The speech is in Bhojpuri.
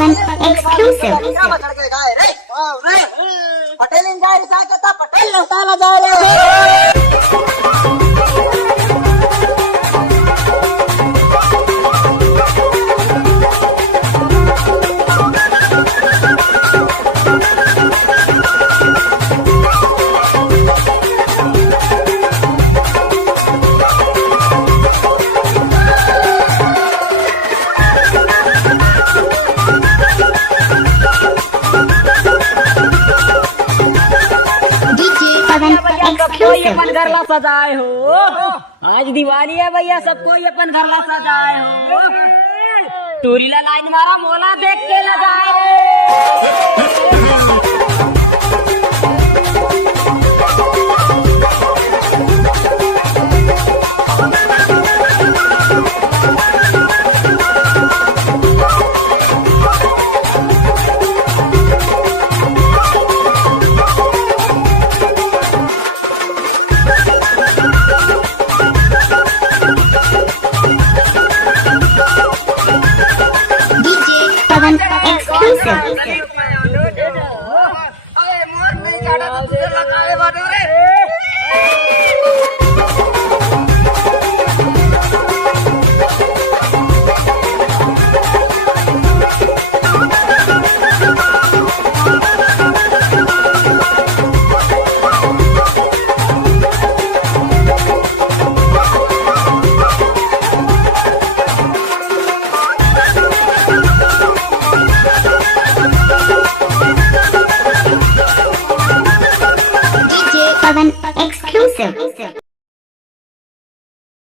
Pavan exclusive. પટેલ ગાય સાચતા પટેલ ને તાલા જાય Pavan सबको exclusive. अपन घर ला सजाए हो। आज दिवाली है भैया, सबको ये अपन घर ला सजाए हो। टूरी ला लाइन मारा, मोला देख के लगाए। Pavan exclusive.